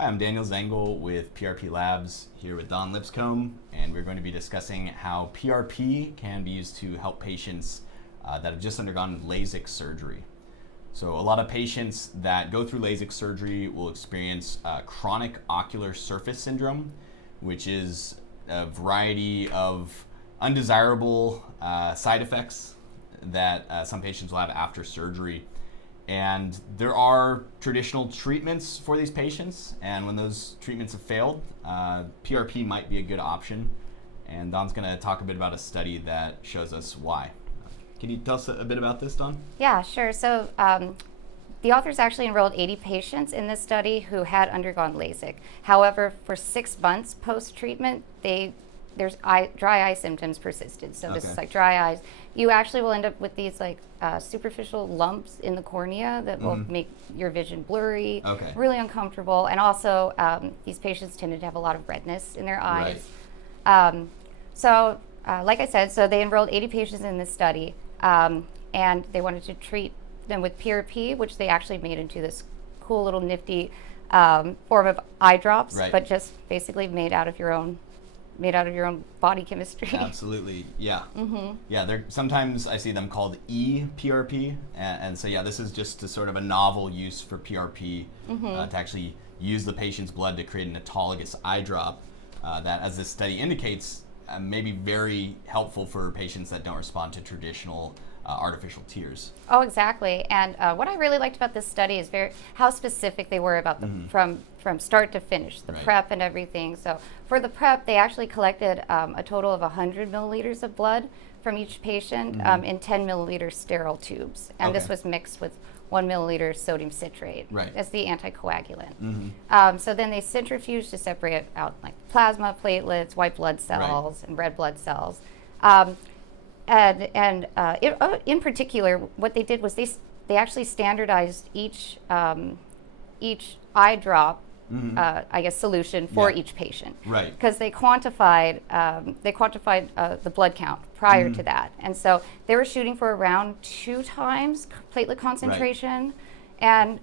Hi, I'm Daniel Zengel with PRP Labs here with Don Lipscomb, and we're going to be discussing how PRP can be used to help patients that have just undergone LASIK surgery. So a lot of patients that go through LASIK surgery will experience chronic ocular surface syndrome, which is a variety of undesirable side effects that some patients will have after surgery. And there are traditional treatments for these patients, and when those treatments have failed, PRP might be a good option. And Don's going to talk a bit about a study that shows us why. Can you tell us a bit about this, Don? Yeah, sure. So the authors actually enrolled 80 patients in this study who had undergone LASIK. However, for 6 months post-treatment, dry eye symptoms persisted. So this is like dry eyes. You actually will end up with these superficial lumps in the cornea that will make your vision blurry, really uncomfortable. And also these patients tended to have a lot of redness in their eyes. Right. Like I said, so they enrolled 80 patients in this study, and they wanted to treat them with PRP, which they actually made into this cool little nifty form of eye drops, but just basically made out of your own body chemistry. Absolutely, yeah. Yeah, sometimes I see them called e-PRP, and so yeah, this is just a sort of a novel use for PRP to actually use the patient's blood to create an autologous eye drop that, as this study indicates, may be very helpful for patients that don't respond to traditional artificial tears. Oh, exactly. And what I really liked about this study is how specific they were about from start to finish, the prep and everything. So for the prep, they actually collected a total of 100 milliliters of blood from each patient in 10 milliliter sterile tubes. And this was mixed with 1 milliliter sodium citrate as the anticoagulant. So then they centrifuged to separate out like plasma, platelets, white blood cells, and red blood cells. In particular, what they did was they actually standardized each eye drop, solution for each patient. Right. Because they quantified the blood count prior to that, and so they were shooting for around 2 times platelet concentration. And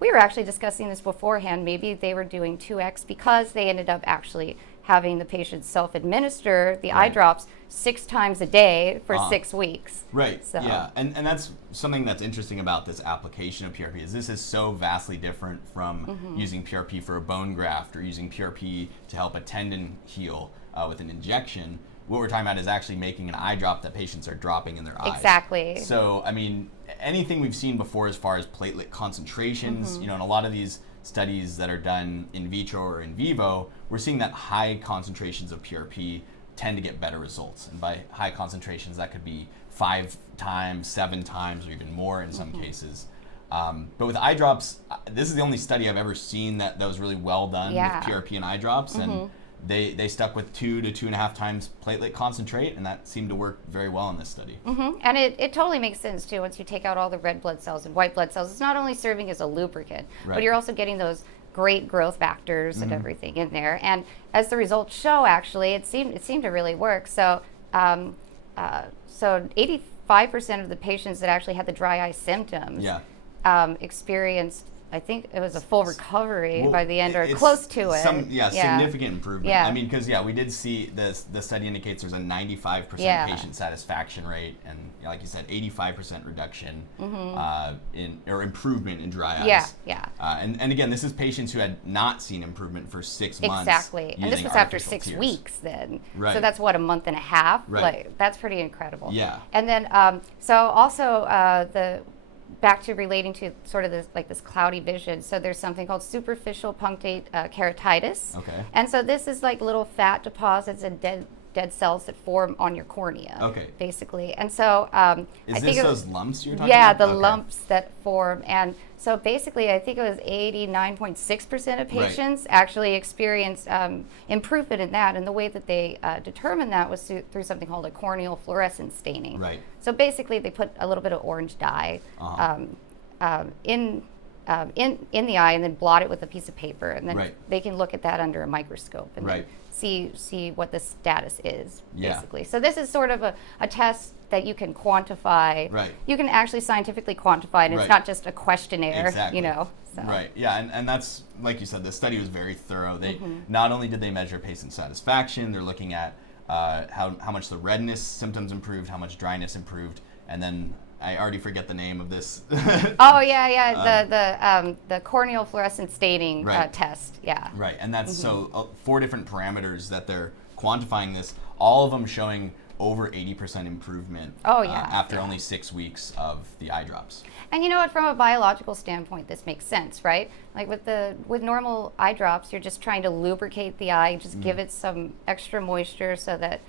we were actually discussing this beforehand. Maybe they were doing 2x because they ended up actually having the patient self-administer the eye drops 6 times a day for 6 weeks. Right, so. Yeah, and that's something that's interesting about this application of PRP is this is so vastly different from using PRP for a bone graft or using PRP to help a tendon heal with an injection. What we're talking about is actually making an eye drop that patients are dropping in their eyes. Exactly. So, I mean, anything we've seen before as far as platelet concentrations, in a lot of these studies that are done in vitro or in vivo, we're seeing that high concentrations of PRP tend to get better results. And by high concentrations, that could be 5 times, 7 times, or even more in some cases. But with eye drops, this is the only study I've ever seen that was really well done with PRP and eye drops. And they stuck with 2 to 2.5 times platelet concentrate, and that seemed to work very well in this study. And it totally makes sense too. Once you take out all the red blood cells and white blood cells, it's not only serving as a lubricant, but you're also getting those great growth factors and everything in there. And as the results show, actually, it seemed to really work. So 85% of the patients that actually had the dry eye symptoms experienced, I think it was a full recovery by the end, or close to it. Significant improvement. I mean, because we did see the study indicates there's a 95% patient satisfaction rate, and like you said, 85% reduction or improvement in dry eyes. And again, this is patients who had not seen improvement for 6 months. Exactly, and this was after 6 weeks then. So that's what, a month and a half. Like, that's pretty incredible. And then back to relating to sort of this cloudy vision. So there's something called superficial punctate keratitis. And so this is like little fat deposits and dead cells that form on your cornea, basically. And so is this those lumps you're talking about? Yeah, the lumps that form. And so basically, I think it was 89.6% of patients actually experienced improvement in that. And the way that they determined that was through something called a corneal fluorescence staining. So basically, they put a little bit of orange dye in in the eye and then blot it with a piece of paper, and then Right. they can look at that under a microscope and Right. then see what the status is, Yeah. basically. So this is sort of a test that you can quantify. Right. You can actually scientifically quantify it. And Right. It's not just a questionnaire, Exactly. you know. So. Right. Yeah, and that's like you said. The study was very thorough. They not only did they measure patient satisfaction, they're looking at how much the redness symptoms improved, how much dryness improved, and then I already forget the name of this. Oh yeah, the corneal fluorescent staining Right. test. Yeah. Right, and that's so 4 different parameters that they're quantifying this. All of them showing over 80% improvement. Oh, yeah, after yeah. only 6 weeks of the eye drops. And you know what? From a biological standpoint, this makes sense, right? Like with normal eye drops, you're just trying to lubricate the eye, just give it some extra moisture so that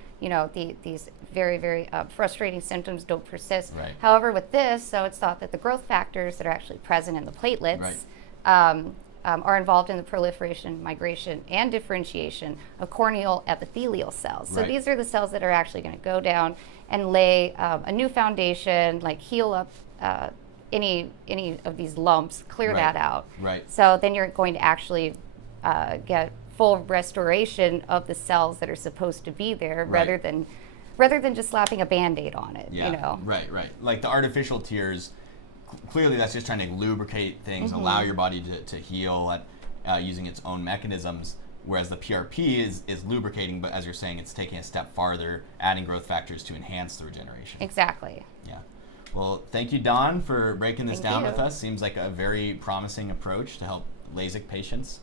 these very, very frustrating symptoms don't persist. Right. However, with this, so it's thought that the growth factors that are actually present in the platelets are involved in the proliferation, migration, and differentiation of corneal epithelial cells. So Right. these are the cells that are actually going to go down and lay a new foundation, like heal up any of these lumps, clear Right. that out. Right. So then you're going to actually get full restoration of the cells that are supposed to be there, Right. rather than just slapping a Band-Aid on it. Yeah. You know. Right. Like the artificial tears, clearly that's just trying to lubricate things, allow your body to heal at using its own mechanisms. Whereas the PRP is lubricating, but as you're saying, it's taking a step farther, adding growth factors to enhance the regeneration. Exactly. Yeah. Well, thank you, Dawn, for breaking this Thank down you. with us. Seems like a very promising approach to help LASIK patients.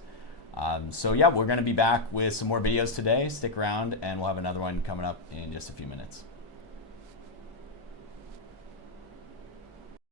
So yeah, we're going to be back with some more videos today. Stick around, and we'll have another one coming up in just a few minutes.